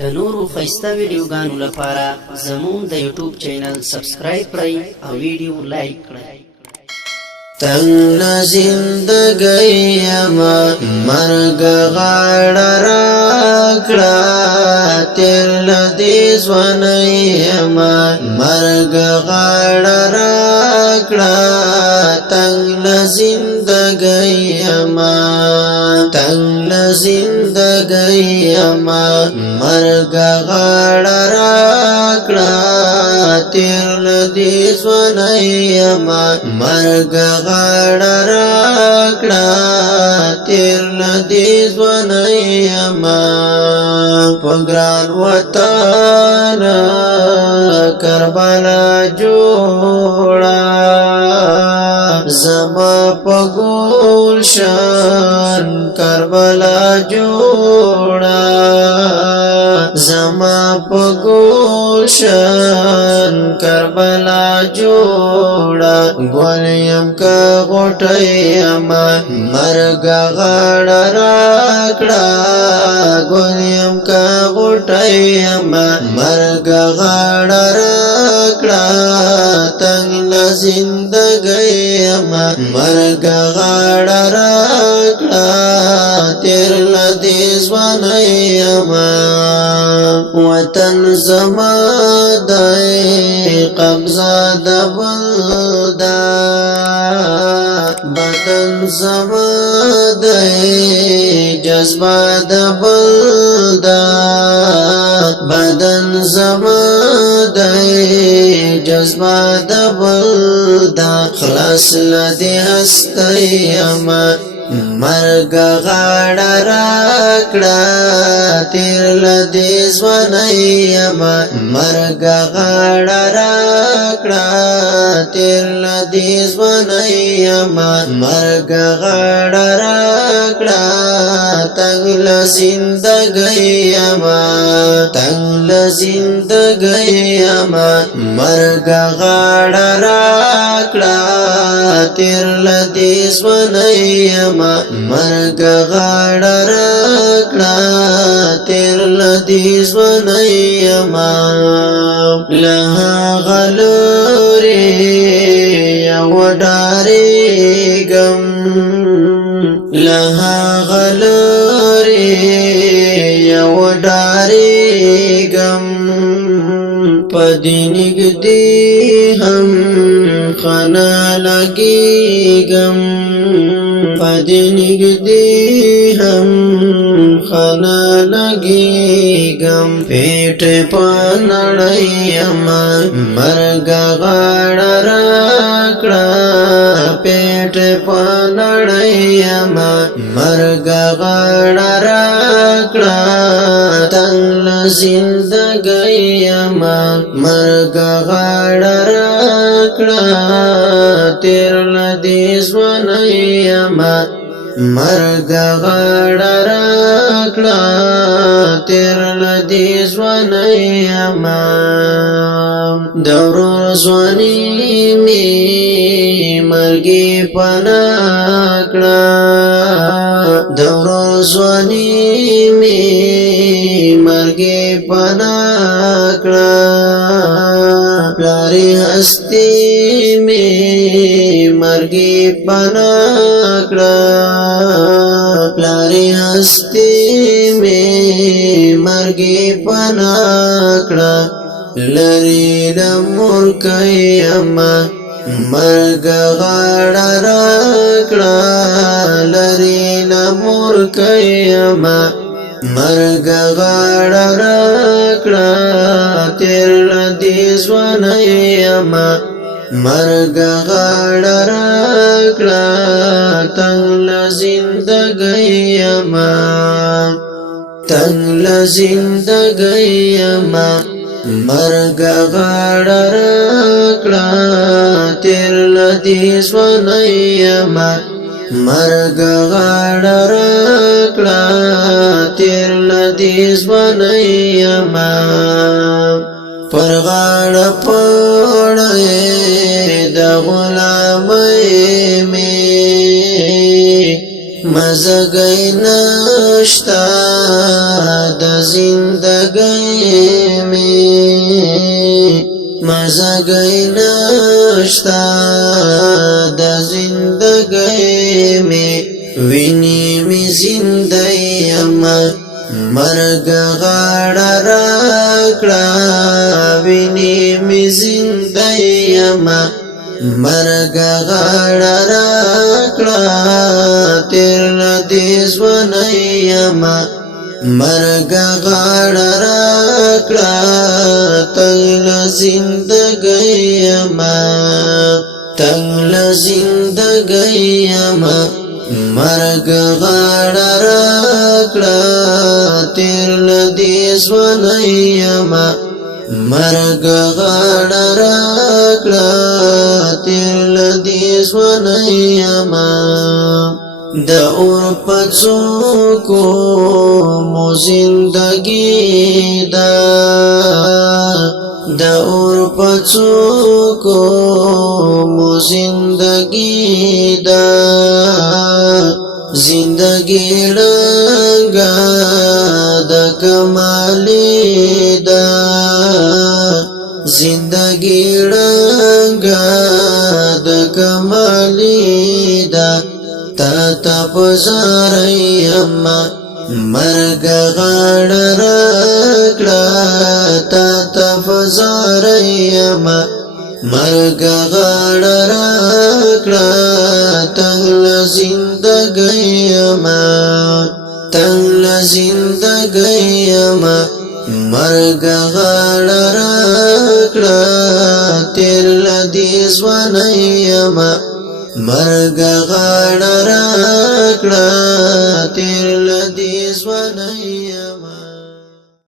د نورو خيسته ویډیوګانو لپاره زموږ د یوټیوب چینل سبسکرایب کړئ او ویډیو لایک کړئ. تنگ زندگی اما مرگ غاڑا راکڑا تیر لدیز ونی اما مرگ غاڑا راکڑا تنگ زندگی اما تنگ زندگی اما مرگ غاڑا راکڑا تیر لدیز ونی اما مرگ غاڑا راکڑا تیر ندیز ونی اما پگران وطن کربلا جوڑا زما پگولشان کربلا جوڑا زما پگولشان کربلا جوڑا گولیم کا غوٹی اما مرگ غاڑا راکڑا گولیم کا غوٹی اما مرگ غاڑا راکڑا تنگ زندگی اما مرگ غاڑا راکڑا تیر لدیز ونی اما وطن زما دائی قبضہ دبلدا بدن زما دائی جذبہ دبلدا بدن زما دائی جذبہ دبلدا خلاص لدی ہستی اما مرگ غاڑا راکڑا تیر لدیز ونی اما مرگ غاڑا راکڑا تیر لدیز ونی اما مرگ غاڑا راکڑا تنگل زندگی اما تنگل زندگی اما مرگ غاڑا راکڑا تیر لدیز ونی اما مرگ غاڑا راکڑا تیر لدیز ونی اما لها غلوری یو ڈاری گم لها غلوری یو ڈاری گم پدینگ دی ہم خنا لگی گم پدینگ دی ہم خنا لگی گم پیٹ پانڑی اما مرگ غاڑا راکڑا پیٹ پانڑی اما مرگ غاڑا راکڑا تنگ زندگی اما مرگ غاڑا راکڑا تیر لدیز ونی اما مرگ غاڑا راکڑا تیر لدیز ونی اما دورو زوانی می مرگی پناکڑا دورو زوانی می مرگی پناکڑا پلاری ہستی میں مرگی پناکڑا پلاری ہستی میں مرگی پناکڑا لری لمرکی اما مرگ غاڑا راکڑا لری لمرکی اما مرگ غاڑا راکڑا تیر لدیز ونی اما مرگ غاڑا راکڑا تنگ زندگی اما تنگ زندگی اما مرگ غاڑا راکڑا تیر لدیز ونی اما مرگ غاڑا راکڑا تیر لدیز ونی اما پر غاڑا پڑے دا غلامی میں مزګی نشتا د زندګۍ می مزګی نشتا د زندګۍ می ویني می زندګۍ اما مرګ غاړه راکړه ویني می زندګۍ اما مرګ غاړه راکړه تیر ندی ژوندۍ اما مرګ غاړه راکړه تنګ زندګۍ اما تنګ زندګۍ اما مرګ غاړه راکړه تیر ندی ژوندۍ اما مرګ غاړه راکړه تیر ندی ژوندۍ اما د اور پڅوکو مو زندگی دا د اور پڅوکو مو زندگی دا زندگی رنگا د کمالی دا زندگی رنگا د کمالی دا تا تا پزاری اما مرگ غاړه راکړه تا تا پزاری اما مرگ غاړه راکړه تنګ زندګۍ اما تنګ زندګۍ اما مرگ غاړه راکړه تیر لدی ژوندۍ اما مرګ غاړه راکړه تیر لدی ژوندۍ